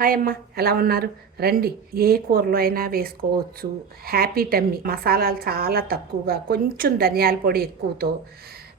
Hi అమ్మ ఎలా ఉన్నారు? రండి. ఏ కూరలో అయినా వేసుకోవచ్చు. Happy tummy. మసాలాలు చాలా తక్కువగా కొంచెం ధనియాల పొడి ఎక్కువతో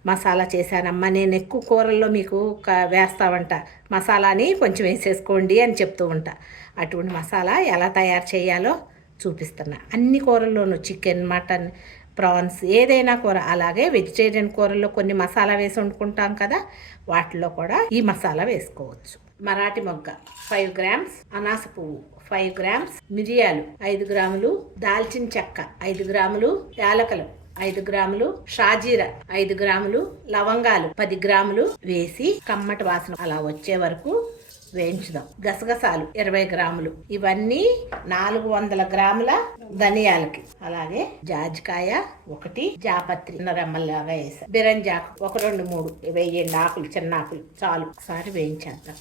మసాలా చేశానమ్మా. నేను ఎక్కువ కూరల్లో మీకు క- వేస్తావంట. మసాలాని కొంచెం వేసేసుకోండి అని చెప్తూ ఉంటా. అటువంటి మసాలా ఎలా తయారు చేయాలో చూపిస్తున్నా. అన్ని కూరల్లోనూ చికెన్ మటన్ ప్రాన్స్ ఏదైనా కూర. అలాగే వెజిటేరియన్ కూరల్లో కొన్ని మసాలా వేసి వండుకుంటాం కదా వాటిలో కూడా ఈ మసాలా వేసుకోవచ్చు. మరాఠీ మొగ్గ. ఫైవ్ గ్రామ్స్ అనాస పువ్వు. ఫైవ్ గ్రామ్స్ మిరియాలు. ఐదు గ్రాములు దాల్చిన చెక్క. ఐదు గ్రాములు యాలకలు. ఐదు గ్రాములు షాజీరా. ఐదు గ్రాములు లవంగాలు. పది గ్రాములు వేసి కమ్మటి వాసన అలా వచ్చే వరకు వేయించుదాం. గసగసాలు ఇరవై గ్రాములు. ఇవన్నీ నాలుగు వందల గ్రాముల ధనియాలకి. అలాగే జాజికాయ ఒకటి జాపత్రి రెమ్మల్లాగా వేసాం. బిరంజాకు ఒక రెండు మూడు. వేయండి ఆకులు చిన్న ఆకులు. చాలు. ఒకసారి వేయించేద్దాం.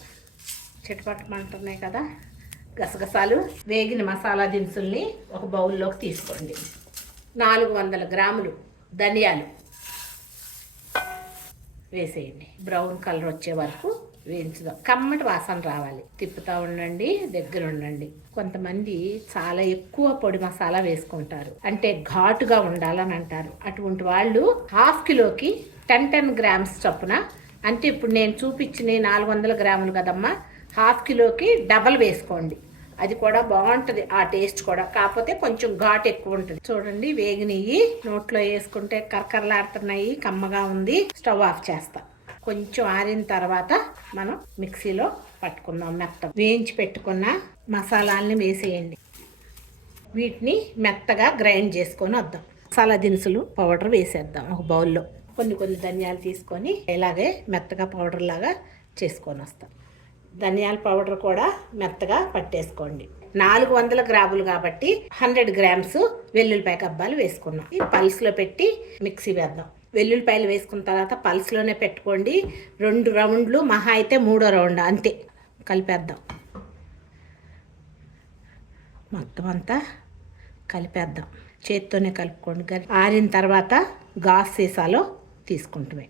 చిటపట్టమంటున్నాయి కదా గసగసాలు వేగిన మసాలా దినుసుల్ని ఒక బౌల్లోకి తీసుకోండి. నాలుగు వందల గ్రాములు ధనియాలు వేసేయండి. బ్రౌన్ కలర్ వచ్చే వరకు వేయించుదాం. కమ్మటి వాసన రావాలి. తిప్పుతూ ఉండండి దగ్గర ఉండండి. కొంతమంది చాలా ఎక్కువ పొడి మసాలా వేసుకుంటారు. అంటే ఘాటుగా ఉండాలని అంటారు. అటువంటి వాళ్ళు హాఫ్ కిలోకి టెన్ టెన్ గ్రామ్స్ చొప్పున అంటే ఇప్పుడు నేను చూపించిన నాలుగు వందల గ్రాములు కదమ్మా హాఫ్ కిలోకి డబల్ వేసుకోండి. అది కూడా బాగుంటుంది ఆ టేస్ట్ కూడా. కాకపోతే కొంచెం ఘాట్ ఎక్కువ ఉంటుంది. చూడండి వేగినవి నోట్లో వేసుకుంటే కరకరలాడుతున్నాయి కమ్మగా ఉంది. స్టవ్ ఆఫ్ చేస్తా. కొంచెం ఆరిన తర్వాత మనం మిక్సీలో పట్టుకుందాం మెత్తం. వేయించి పెట్టుకున్న మసాలాల్ని వేసేయండి. వీటిని మెత్తగా గ్రైండ్ చేసుకొని వద్దాం. మసాలా దినుసులు పౌడర్ వేసేద్దాం ఒక బౌల్లో. కొన్ని కొన్ని ధనియాలు తీసుకొని ఇలాగే మెత్తగా పౌడర్ లాగా చేసుకొని వస్తాం. ధనియాల పౌడర్ కూడా మెత్తగా పట్టేసుకోండి. నాలుగు వందల గ్రాములు కాబట్టి హండ్రెడ్ గ్రామ్స్ వెల్లుల్లిపాయ కబ్బాలు వేసుకున్నాం. ఈ పల్స్లో పెట్టి మిక్సీ వేద్దాం. వెల్లుల్లిపాయలు వేసుకున్న తర్వాత పల్స్లోనే పెట్టుకోండి. రెండు రౌండ్లు మహా అయితే మూడో రౌండ్ అంతే. కలిపేద్దాం. మొత్తం అంతా కలిపేద్దాం. చేత్తోనే కలుపుకోండి. ఆరిన తర్వాత గాస్ సీసాలో తీసుకుంటామే